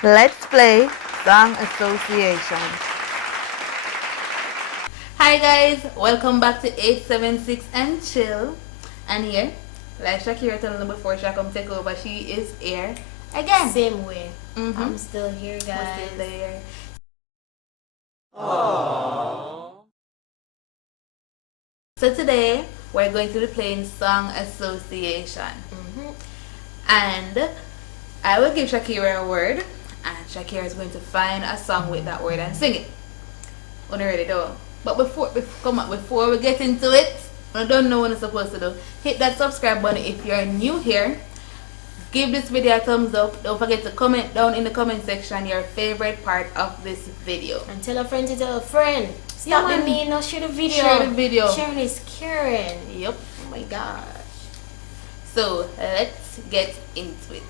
Let's play Song Association. Hi guys, welcome back to 876 and Chill. And here, like Shakira told me before she come take over, she is here again. Same way. Mm-hmm. I'm still here, guys. We're still there. So today, we're going to be playing Song Association. And I will give Shakira a word, and Shakira is going to find a song with that word and sing it. When you're ready though. But before we get into it, I don't know what I'm supposed to do. Hit that subscribe button if you're new here. Give this video a thumbs up. Don't forget to comment down in the comment section your favorite part of this video. And tell a friend to tell a friend. Stop with me, no, share the video. Share the video. Sharing is caring. Yep. Oh my gosh. So let's get into it.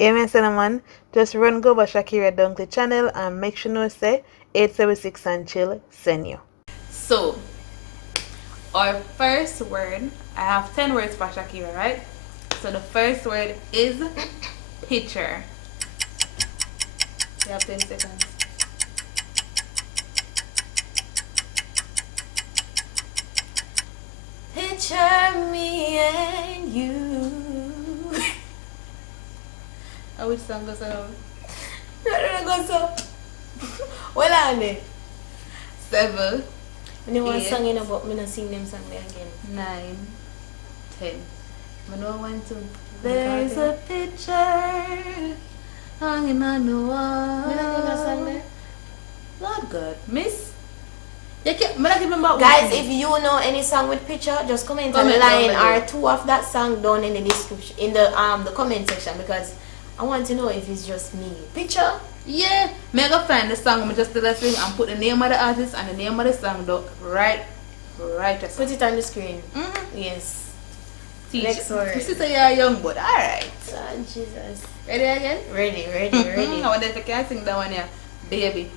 Amen, Cinnamon. Just run go by Shakerah Dunkley channel and make sure you say 876 and Chill send you. So, our first word, I have 10 words for Shakira, right? So the first word is picture. You have 10 seconds. Picture me and you. Which song goes on? No, go so. Well, on it. 7, When you want 8, singing about me, not sing them song there again. 9, 10. I know 1, 2. There's a picture hanging on the wall. You know that song there? Lord God, Miss. You can't remember. Guys, if you know any song with picture, just comment a line or two of that song down in the description, in the comment section, because I want to know if it's just me. Picture? Yeah, me go find the song. Me just tell us sing and put the name of the artist and the name of the song down right. Put it on the screen. Mm-hmm. Yes. Teach. Next word. This is a you're young, but alright. Oh, Jesus. Ready again? Ready. I wonder if you can sing that one here, baby.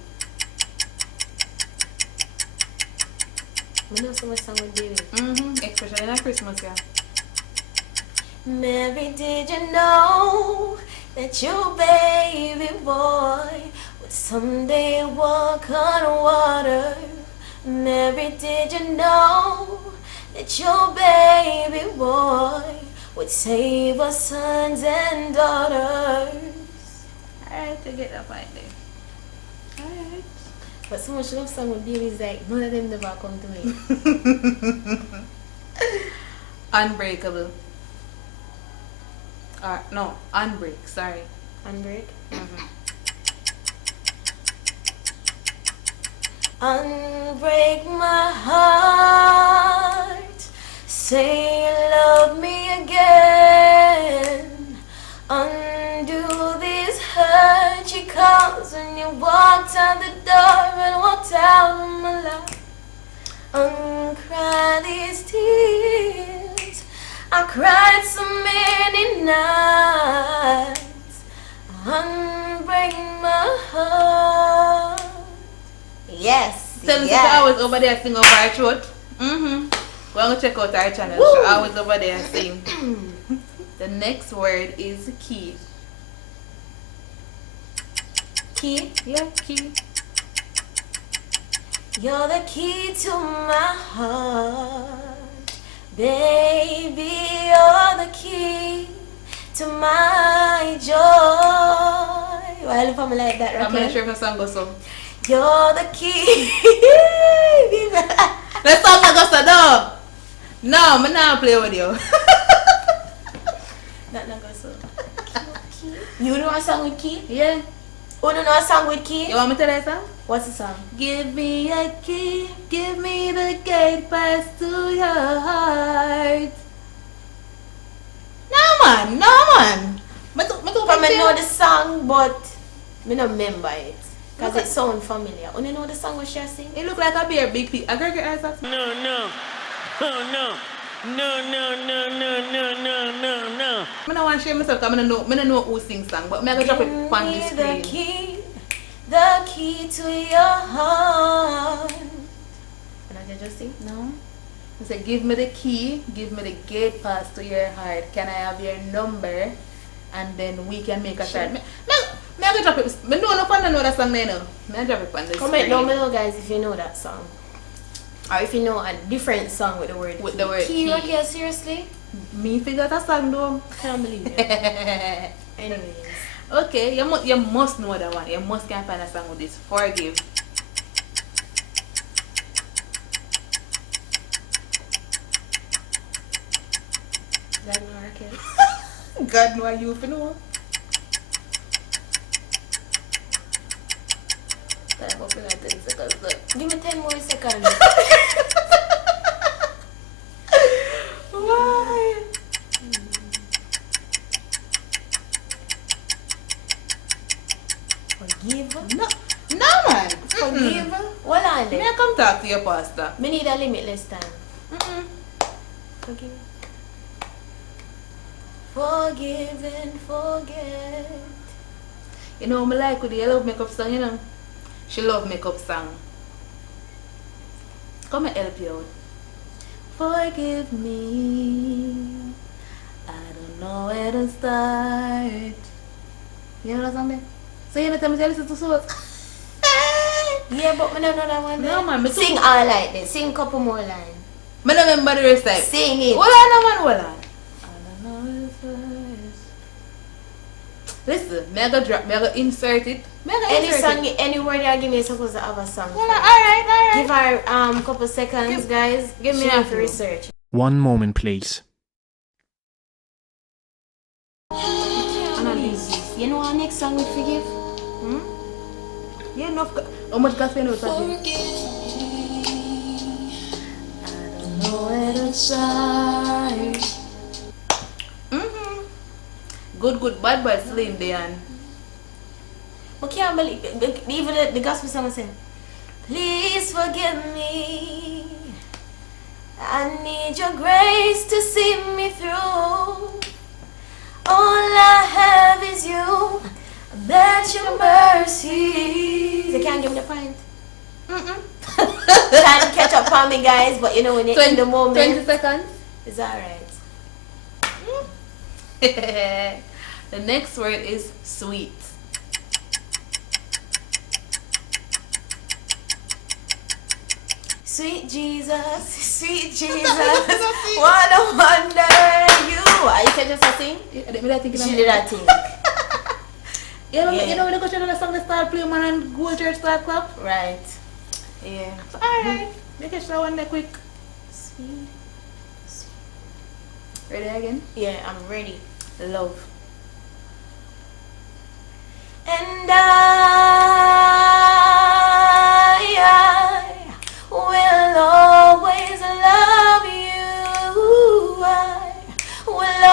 I know so much song with baby. Especially in Christmas, yeah. Mary, did you know that your baby boy would someday walk on water? Mary, did you know that your baby boy would save our sons and daughters? Alright, to get that point there. Alright. But so much love song with baby is like none of them never come to me. Unbreakable. No, Unbreak, sorry. Unbreak? Unbreak my heart, say you love me again. Undo this hurt you caused when you walked out the door and walked out of my life. Uncry these tears, I cried so many nights. Unbreak my heart. Yes. Tell me, I was over there sing over her throat. We're going to check out our channel. So I was over there sing. The next word is key. Key? Yeah, key. You're the key to my heart. Baby, you're the key to my joy. Well, if I'm like that, right? I'm not sure if the song goes so. You're the key. The song goes so, no. No, I'm not play with you. That not go so. Key. You know a song with key? Yeah. Oh, no, a song with key? You want me to tell you a song? What's the song? Give me a key, give me the gate pass to your heart. No man. I know the song, but I don't remember it. Because it sounds familiar. You know the song what she sing? It look like a bear big feet. A girl get eyes off. No. Oh no. No. I don't want to share myself because I don't know who sings song, but I'm going to drop it on the screen. The key to your heart. Can I just sing? No. I said, give me the key, give me the gate pass to your heart. Can I have your number? And then we can make a start. May I go drop it? I know no fun know that song there now. May I drop it on the Comment screen? down below, guys, if you know that song. Or if you know a different song with the word With key. the word key. key. Okay, seriously? Me figure that song though. Can't believe it. Anyways. Okay, you must know that one. You must can find a song with this. Forgive. God no Raquel. God know you if you know. Time up in 10 seconds. Look. Give me 10 more seconds. Why? Forgive. No, no man. Forgive. Hold on May then. I come talk to your pastor? Me need a limitless time. Forgive. Forgive and forget. You know, me like with the love makeup song, you know. She love makeup song. Come and help you out. Forgive me. I don't know where to start. You know that song there? So you know tell me to listen to songs. Yeah, but me don't know that one. No, there. man, me Sing too- all like this. Sing couple more lines. Me don't remember the rest time. Sing it. Hold on, man, hold on. I don't know where to start. Listen, me I go drop, me I go insert it. Me I go Any insert song, it. any word you give me is supposed to have a song. Hold on, alright. Give her couple seconds, guys. give me She a need to few. research. 1 moment, please. You know our next song we forgive? Yeah, no, how much gas you know forgive? Know where to start. Good, bad boy Slim Dian. I can't believe it. Even the gospel song saying, please forgive me. I need your grace to see me through. All I have is you. That's your mercy. You can't give me the point. Trying to catch up on me, guys, but you know when you're in the moment, 20 seconds. it's alright. The next word is sweet. Sweet Jesus, wanna wonder you. Are you can just sing? I didn't think She did that thing. You Yeah. know when they go to the song they start playing man and go church start clap? Right. Yeah. So, alright. You catch that one there quick. Sweet. Ready again? Yeah, I'm ready. Love. And I will always love you. I will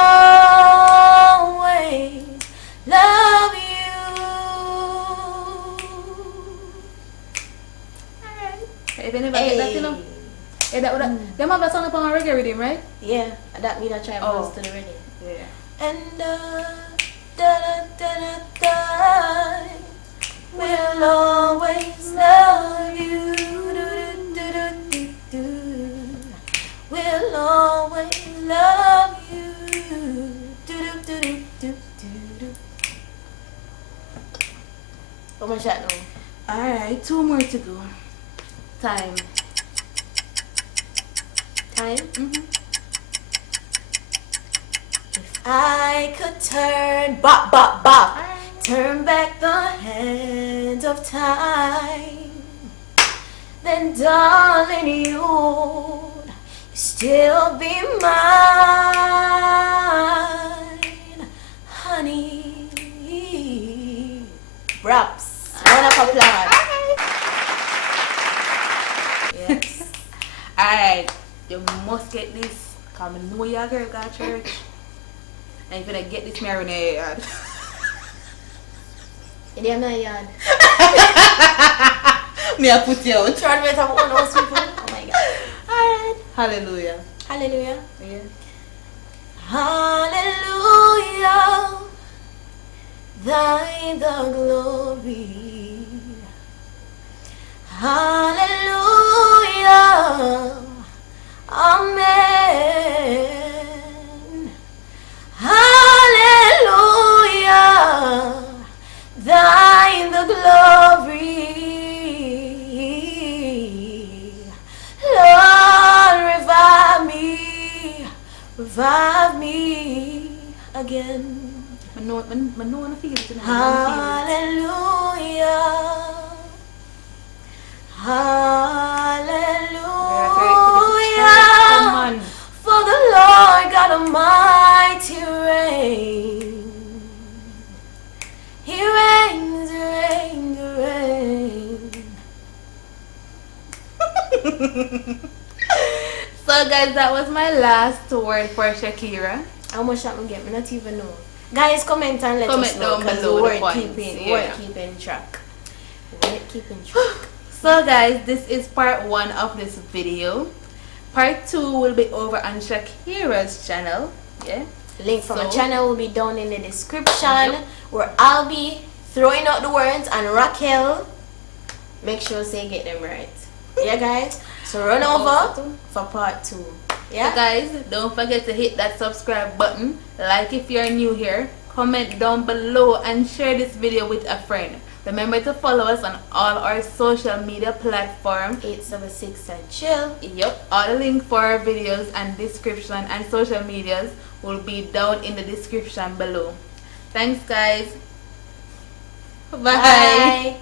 always love you. Alright. If anybody get that, you know. Hey. Hey, them have a song up on a reggae rhythm, right? Yeah, that means I try my Oh. best to the ready. Yeah. And da da da da da, will always love you. Do, do, do, do, do. Will always love you. Do, do, do, do, do, do. How much that now? Alright, 2 more to go. Time. Time? If I could turn turn back the hands of time, then darling you'd still be mine, honey. Raps. Round of applause. Yes. Alright, you must get this. Cause I know your girl got church. And you're gonna get this mirror in your yard. In your yard. Me I put you out. Try to make one of those people. Oh my God. Alright. Hallelujah. Hallelujah. Yeah. Hallelujah. Thine the glory. Hallelujah. Amen. Hallelujah. Thine revive me again. I know I feel it tonight. Hallelujah. Come Hallelujah. on. For the Lord God Almighty reigns. He reigns, reigns, reigns. So guys, that was my last word for Shakerah. How much that we get? Me not even know. Guys, comment and let us know, down because below we're the points, keeping track. We're keeping track. So guys, this is part 1 of this video. Part 2 will be over on Shakerah's channel. Yeah. Link for my channel will be down in the description, where I'll be throwing out the words, and Raquel make sure say get them right. Yeah guys, so run over for part 2. Yeah so guys, don't forget to hit that subscribe button, like if you're new here, comment down below and share this video with a friend. Remember to follow us on all our social media platforms. 876 and chill. Yep, all the link for our videos and description and social medias will be down in the description below. Thanks guys. Bye. Bye.